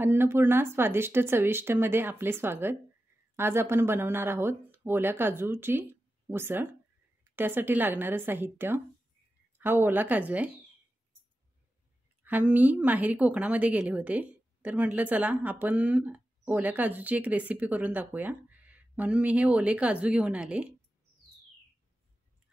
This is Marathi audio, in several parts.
अन्नपूर्णा स्वादिष्ट चविष्टमध्ये आपले स्वागत। आज आपण बनवणार आहोत ओल्या काजूची उसळ। त्यासाठी लागणारे साहित्य, हा ओला काजू आहे। हा मी माहेरी कोकणामध्ये गेले होते, तर म्हटलं चला आपण ओल्या काजूची एक रेसिपी करून दाखवूया, म्हणून मी हे ओले काजू घेऊन आले।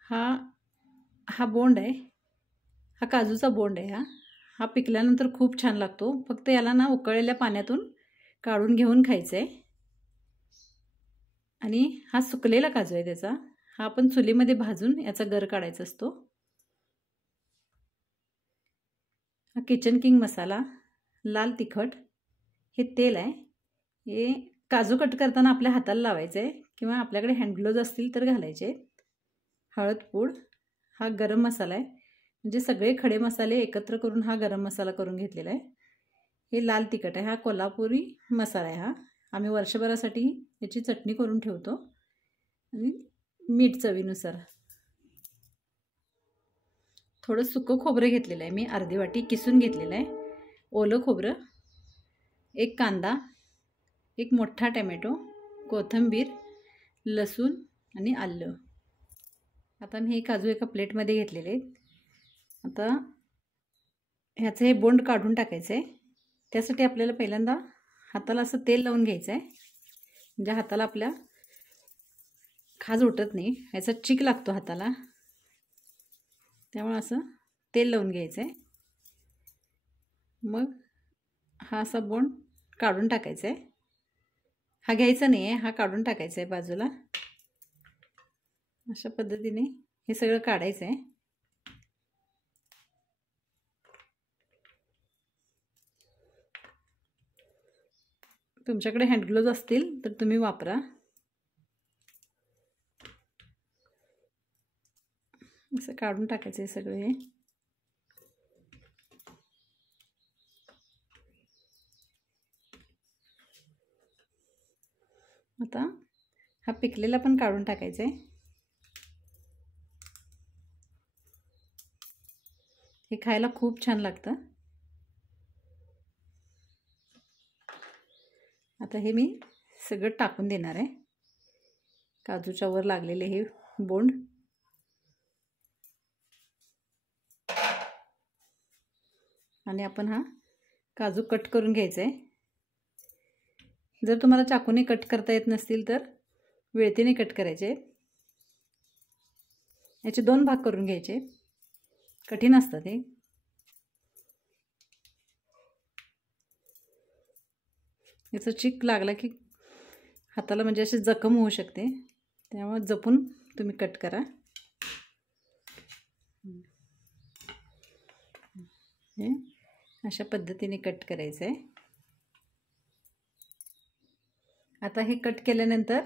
हा बोंड आहे, हा काजूचा बोंड आहे। हा पिकल्यानंतर खूप छान लागतो, फक्त याला ना उकळलेल्या पाण्यातून काढून घेऊन खायचं आहे। आणि हा सुकलेला काजू आहे त्याचा, हा आपण चुलीमध्ये भाजून याचा गर काढायचा असतो। हा किचन किंग मसाला, लाल तिखट, हे तेल आहे। हे काजू कट करताना आपल्या हाताला लावायचं आहे किंवा आपल्याकडे हँड ग्लोव्ज असतील तर घालायचे। हळद पूड, हा गरम मसाला आहे, म्हणजे सगळे खडे मसाले एकत्र करून हा गरम मसाला करून घेतलेला आहे। हे लाल तिखट आहे, हा कोल्हापुरी मसाला आहे। हा आम्ही वर्षभरासाठी याची चटणी करून ठेवतो। आणि मीठ चवीनुसार। थोडं सुकं खोबरं घेतलेलं आहे मी, अर्धी वाटी किसून घेतलेलं आहे। ओलं खोबरं, एक कांदा, एक मोठा टोमॅटो, कोथिंबीर, लसूण आणि आलं। आता मी हे काजू एका प्लेटमध्ये घेतलेले आहेत। आता ह्याचं हे बोंड काढून टाकायचं आहे। त्यासाठी आपल्याला पहिल्यांदा हाताला असं तेल लावून घ्यायचं आहे, म्हणजे हाताला आपल्या खाज उठत नाही, याचा चिक लागतो हाताला, त्यामुळे असं तेल लावून घ्यायचं आहे। मग हा असा बोंड काढून टाकायचा आहे। हा घ्यायचा नाही आहे, हा काढून टाकायचा आहे बाजूला। अशा पद्धतीने हे सगळं काढायचं आहे। तुमच्याकडे हँड ग्लोव्ज असतील तर तुम्ही वापरा। असं काढून टाकायचं आहे सगळं हे। आता हा पिकलेला पण काढून टाकायचा आहे। हे खायला खूप छान लागतं। आता हे मी सगळं टाकून देणार आहे, काजूच्या वर लागलेले हे बोंड। आणि आपण हा काजू कट करून घ्यायचा आहे। जर तुम्हाला चाकूने कट करता येत नसतील तर वेळतीने कट करायचे। याचे 2 भाग करून घ्यायचे, कठीण असतात हे। याचा चिक लागला की हाताला म्हणजे अशी जखम होऊ शकते, त्यामुळे जपून तुम्ही कट करा। हे अशा पद्धतीने कट करायचं आहे। आता हे कट केल्यानंतर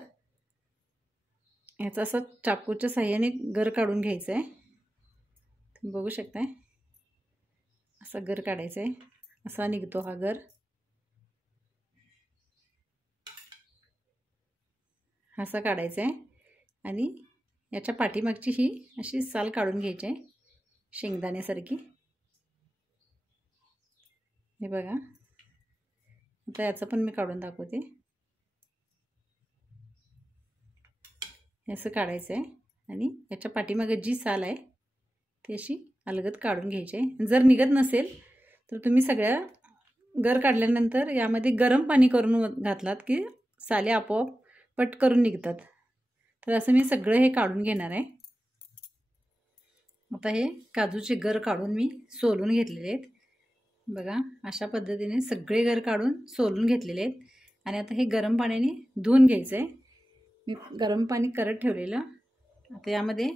ह्याचा असं चाकूच्या साहाय्याने गर काढून घ्यायचं आहे। तुम्ही बघू शकताय, असा गर काढायचा आहे, असा निघतो हा गर। असा काढायचा आहे आणि याच्या पाठीमागची ही अशी साल काढून घ्यायची आहे, शेंगदाण्यासारखी। हे बघा, आता याचं पण मी काढून दाखवते। हे असं काढायचं आहे आणि याच्या पाठीमागे जी साल आहे ती अशी अलगद काढून घ्यायची आहे। जर निघत नसेल तर तुम्ही सगळ्या गर काढल्यानंतर यामध्ये गरम पाणी करून घातलात की साले आपोआप पट करून निघतात। तर असं मी सगळं हे काढून घेणार आहे। आता हे काजूचे गर काढून मी सोलून घेतलेले आहेत। बघा, अशा पद्धतीने सगळे गर काढून सोलून घेतलेले आहेत। आणि आता हे गरम पाण्याने धुवून घ्यायचं आहे। मी गरम पाणी करत ठेवलेलं, आता यामध्ये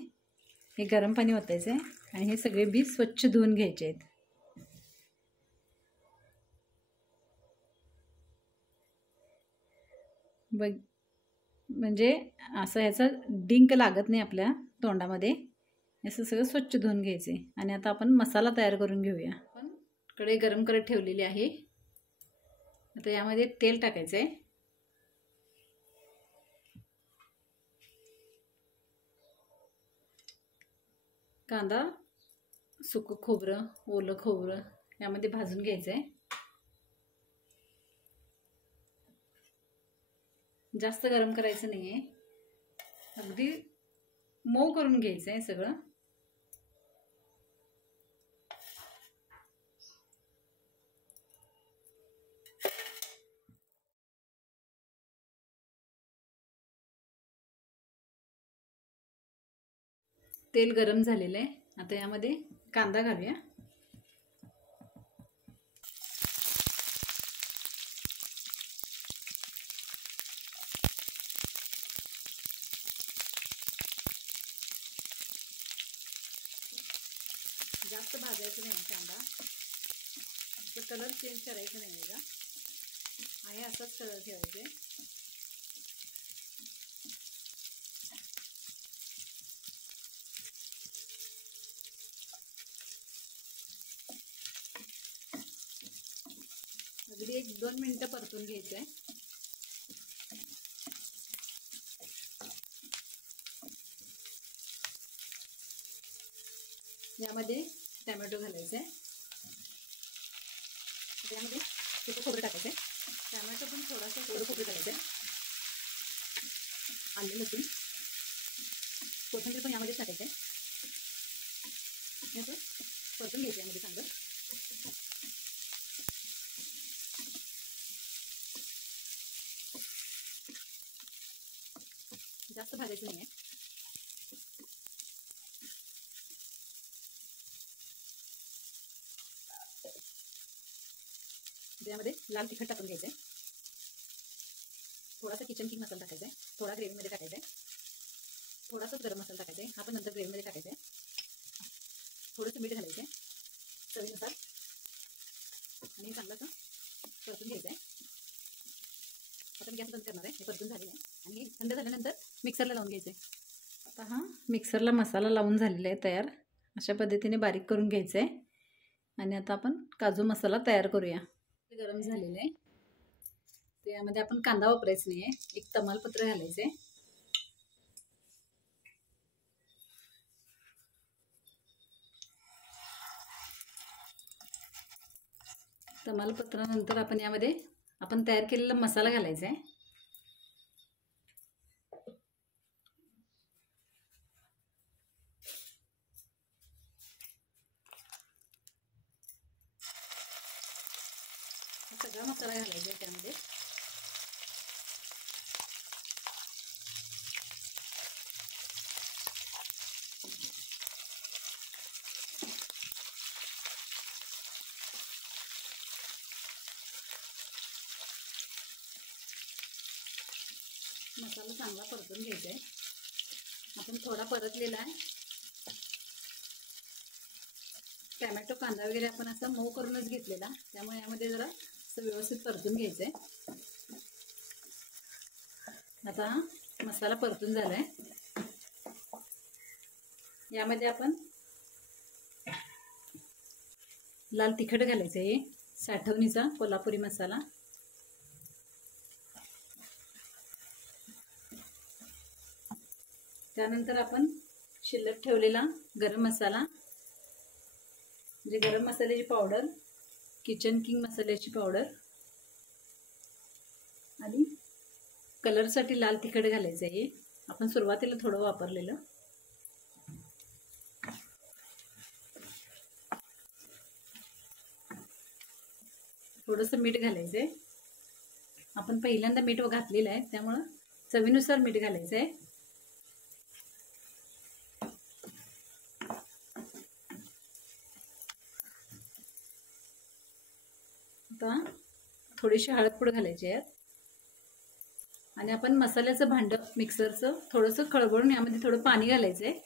हे गरम पाणी ओतायचं आहे आणि हे सगळे बी स्वच्छ धुवून घ्यायचे आहेत। बघ, म्हणजे असं ह्याचा डिंक लागत नाही आपल्या तोंडामध्ये। असं सगळं स्वच्छ धुवून घ्यायचे। आणि आता आपण मसाला तयार करून घेऊया। आपण कढई गरम करत ठेवलेली आहे, आता यामध्ये तेल टाकायचं आहे। कांदा, सुकं खोबरं, ओलं खोबरं यामध्ये भाजून घ्यायचं आहे। जास्त गरम करायचं नाही आहे, अगदी मऊ करून घ्यायचं आहे सगळं. तेल गरम झालेलं आहे. आता यामध्ये कांदा घालूया. जास्त भाजायचं नाही कांदा, कलर चेंज करायचं नाही आहे का, आहे असाच कलर ठेवायचे. अगदी 1-2 मिनिटं परतून घ्यायचं आहे. यामध्ये टॅमॅटो घालायचं आहे. त्यामध्ये सुकं खोबरं टाकायचं आहे. टॅमॅटो पण थोडंसं खोबरं घालायचं आहे. आलं लसूण कोथिंबीर पण यामध्ये टाकायचं आहे. हे असं परतून घ्यायचं यामध्ये चांगलं. जास्त भाजायचं नाही आहे. त्यामध्ये लाल तिखट टाकून घ्यायचं आहे. थोडासा किचन किंग मसाला टाकायचा आहे. थोडा ग्रेव्हीमध्ये टाकायचा आहे. थोडासा गरम मसाला टाकायचा आहे. हा पण नंतर ग्रेव्हीमध्ये टाकायचा आहे. थोडंसं मीठ घालायचं आहे चवीनुसार आणि चांगलं असं परतून घ्यायचं आहे. आता मी गॅस बंद करणार आहे. हे परतून झालेलं आहे आणि थंड झाल्यानंतर मिक्सरला लावून घ्यायचं आहे. आता हा मिक्सरला मसाला लावून झालेला आहे तयार. अशा पद्धतीने बारीक करून घ्यायचं आहे. आणि आता आपण काजू मसाला तयार करूया. गरम झालेलं आहे. त्यामध्ये आपण कांदा वापरायचा नाही आहे. एक तमालपत्र घालायचं आहे. तमालपत्रानंतर आपण यामध्ये आपण तयार केलेला मसाला घालायचा आहे. सगळा मसाला घालायचा आहे त्यामध्ये. मसाला चांगला परतून घ्यायचा आहे. आपण थोडा परतलेला आहे. टॅमॅटो कांदा वगैरे आपण असं मऊ करूनच घेतलेला, त्यामुळे यामध्ये जरा असं व्यवस्थित परतून घ्यायचं आहे. आता मसाला परतून झाला आहे. यामध्ये आपण लाल तिखट घालायचं आहे. साठवणीचा कोल्हापुरी मसाला. त्यानंतर आपण शिल्लक ठेवलेला गरम मसाला, म्हणजे गरम मसाल्याची पावडर, किचन किंग मसाल्याची पावडर आणि कलरसाठी लाल तिखट घालायचं आहे. आपण सुरुवातीला थोडं वापरलेलं. थोडंसं मीठ घालायचं आहे. आपण पहिल्यांदा मीठ घातलेलं आहे, त्यामुळं चवीनुसार मीठ घालायचं आहे. आता थोडीशी हळदपूड घालायची आहे. आणि आपण मसाल्याचं भांडं मिक्सरचं थोडंसं खळबळून यामध्ये थोडं पाणी घालायचं आहे.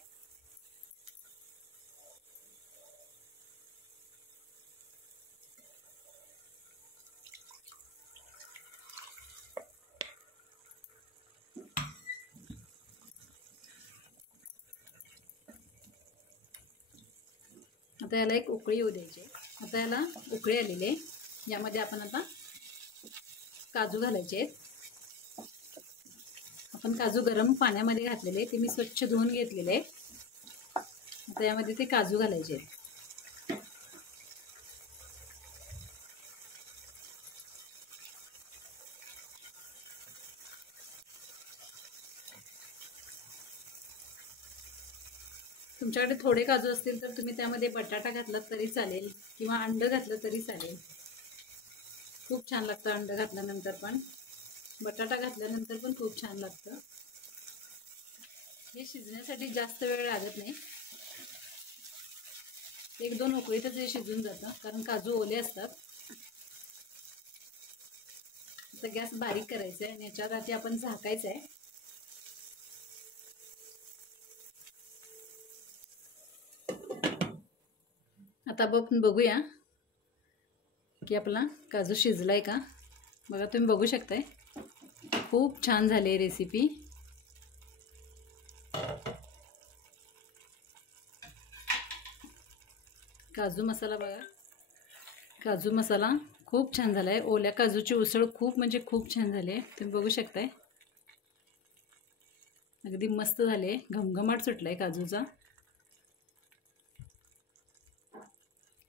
आता याला एक उकळी येऊ द्यायची. आता याला उकळी आलेली आहे. यामध्ये आपण आता काजू घालायचे आहेत. आपण काजू गरम पाण्यामध्ये घातलेले, ते मी स्वच्छ धुवून घेतलेले. आता यामध्ये ते काजू घालायचे आहेत. तुमच्याकडे थोडे काजू असतील तर तुम्ही त्यामध्ये बटाटा घातलात तरी चालेल किंवा अंड घातलं तरी चालेल. खूप छान लागतं अंड घातल्यानंतर, पण बटाटा घातल्यानंतर पण खूप छान लागतं. हे शिजण्यासाठी जास्त वेळ लागत नाही, 1-2 उकळीतच हे शिजून जातं कारण काजू ओले असतात. आता गॅस बारीक करायचा आहे आणि याच्यावर आधी आपण झाकायचं आहे. आता आपण बघूया की आपला काजू शिजलाय का. बघा तुम्ही बघू शकताय, खूप छान झाली आहे रेसिपी. काजू मसाला बघा, काजू मसाला खूप छान झाला आहे. ओल्या काजूची उसळ खूप म्हणजे खूप छान झाली आहे. तुम्ही बघू शकताय, अगदी मस्त झाले, घमघमाट सुटलाय काजूचा.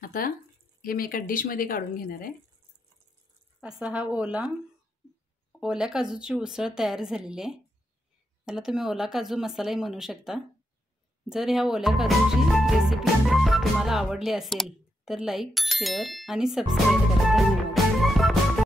आता हे मी एका डिशमध्ये काढून घेणार आहे. असा हा ओल्या काजूची उसळ तयार झालेली आहे. याला तुम्ही ओला काजू मसालाही म्हणू शकता. जर ह्या ओल्या काजूची रेसिपी तुम्हाला आवडली असेल तर लाईक, शेअर आणि सबस्क्राईब करा.